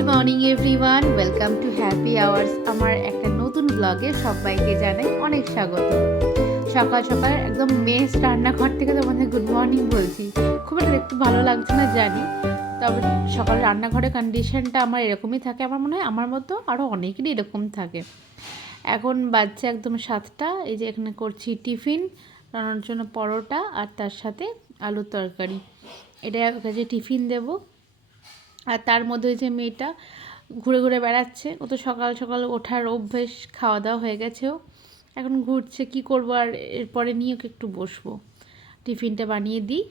Good morning everyone welcome to happy hours আমার একটা নতুন ব্লগে সবাইকে জানাই অনেক স্বাগত। সকাল সকাল একদম মেস রান্নাঘর থেকে তোমাদের গুড মর্নিং বলছি। খুব একটা একটু ভালো লাগছে না, জানি। তবে সকাল রান্নাঘরের কন্ডিশনটা আমার এরকমই থাকে। আমার মনে হয় আমার মতো আরও অনেকেরই এরকম থাকে। এখন বাজছে একদম সাতটা। এই যে এখানে করছি টিফিন, রান্নার জন্য পরোটা আর তার সাথে আলুর তরকারি। এটা কাছে টিফিন দেবো। আর তার মধ্যে যে মেয়েটা ঘুরে ঘুরে বেড়াচ্ছে। ও তো সকাল সকাল ওঠার অভ্যেস খাওয়া দাওয়া হয়ে গেছেও এখন ঘুরছে, কি করব? আর এরপরে নিয়ে ওকে একটু বসবো। টিফিনটা বানিয়ে দিই।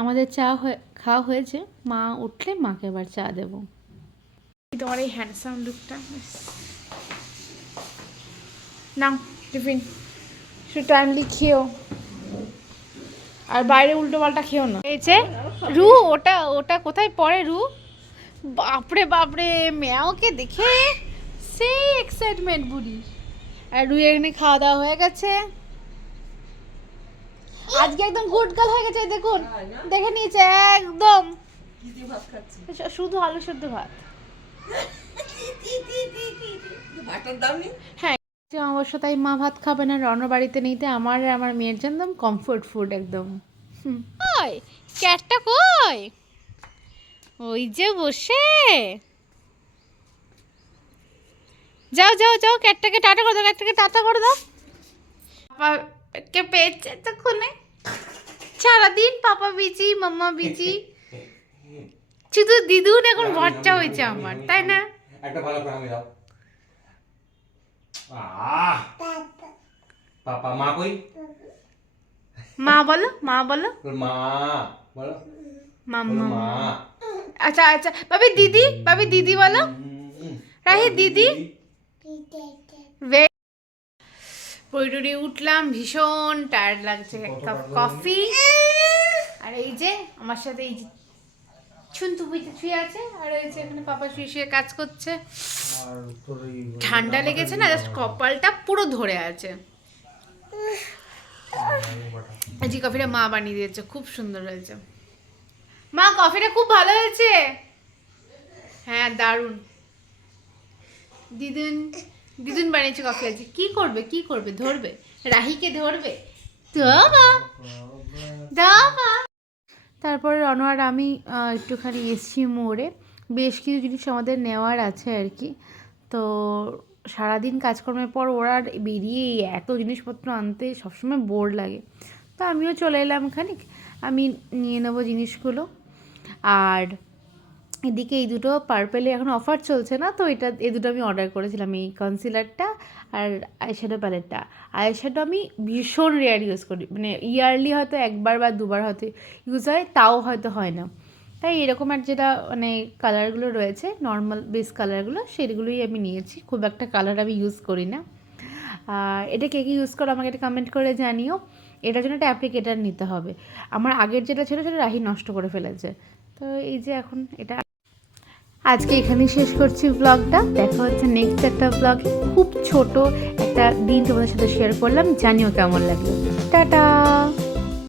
আমাদের চা হয়ে, খাওয়া হয়েছে। মা উঠলে মাকে এবার চা দেবো। তোমার এই হ্যান্ডসাম লুকটা নাও, টিফিন। শুধু টাইমলি খেয়েও। আর বাইরে উল্টো পাল্টা খেও না। হয়েছে রু ওটা ওটা কোথায় পড়ে রু? বাপরে বাপরে মেয়াওকে দেখে সেই এক্সাইটমেন্ট বুড়ি। আর রু এখানে খাওয়া দাওয়া হয়ে গেছে। আজকে একদম গুড গার্ল হয়ে গেছে দেখুন। দেখে নিয়েছে একদম। শুধু আলু সেদ্ধ ভাত। হ্যাঁ। আজকে অবশ্য তাই মা ভাত খাবে না রণ বাড়িতে নিতে আমার আর আমার মেয়ের জন্য একদম কমফোর্ট ফুড একদম। ওই ক্যাটটা কই? ওই যে বসে। যাও যাও যাও ক্যাটটাকে টাটা করে দাও ক্যাটটাকে টাটা করে দাও। পাপাকে পেয়েছে তখনে সারাদিন পাপা বিজি মাম্মা বিজি। শুধু দিদুন এখন ভরচা হয়েছে আমার তাই না? একটা ভালো করে আমি দাও। আহ। পাপা মা কই? মা বলো মা বলো। মা বলো। মাম্মা মা। আচ্ছা আচ্ছা ভাবি দিদি ভাবি দিদি বলো। রাহি দিদি। পরিটরি উঠলাম ভীষণ টায়ার্ড লাগছে এক কাপ কফি আর এই যে আমার সাথে এই ছুন্তু বুঝতে শুয়ে আছে আর এই যে এখানে পাপা শুয়ে শুয়ে কাজ করছে। ঠান্ডা লেগেছে না জাস্ট কপালটা পুরো ধরে আছে। যে কফিটা মা বানিয়ে দিয়েছে খুব সুন্দর হয়েছে। মা কফিটা খুব ভালো হয়েছে? হ্যাঁ দারুণ। দিদুন দিদুন বানিয়েছে কফি আজকে। কি করবে কি করবে ধরবে? রাহিকে ধরবে? দাবা দাবা তারপরে রনোয়ার আমি একটুখানি এসছি মোড়ে। বেশ কিছু জিনিস আমাদের নেওয়ার আছে আর কি। তো সারাদিন কাজকর্মের পর ওরা বেরিয়ে এত জিনিসপত্র আনতে সবসময় বোর লাগে। তো আমিও চলে এলাম খানিক। আমি নিয়ে নেব জিনিসগুলো। আর এদিকে এই দুটো পার্পেলে এখন অফার চলছে না, তো এটা, এই দুটো আমি অর্ডার করেছিলাম, এই কনসিলারটা আর আইশ্যাডো প্যালেটটা আইশ্যাডো আমি ভীষণ রেয়ার ইউজ করি মানে ইয়ারলি হয়তো একবার বা দুবার হয়তো ইউজ হয়, তাও হয়তো হয় না। তাই এরকম আর যেটা মানে কালারগুলো রয়েছে নর্মাল বেস কালারগুলো সেগুলোই আমি নিয়েছি, খুব একটা কালার আমি ইউজ করি না। এটা কে কে ইউজ করো আমাকে এটা কমেন্ট করে জানিও, এটার জন্য একটা অ্যাপ্লিকেটার নিতে হবে। আমার আগের যেটা ছিল, সেটা রাহি নষ্ট করে ফেলেছে। তো এই যে এখন এটা আজকে এখানেই শেষ করছি ব্লগটা দেখা হচ্ছে নেক্সট একটা ব্লগ খুব ছোট একটা দিন তোমাদের সাথে শেয়ার করলাম। জানিও কেমন লাগল। টাটা!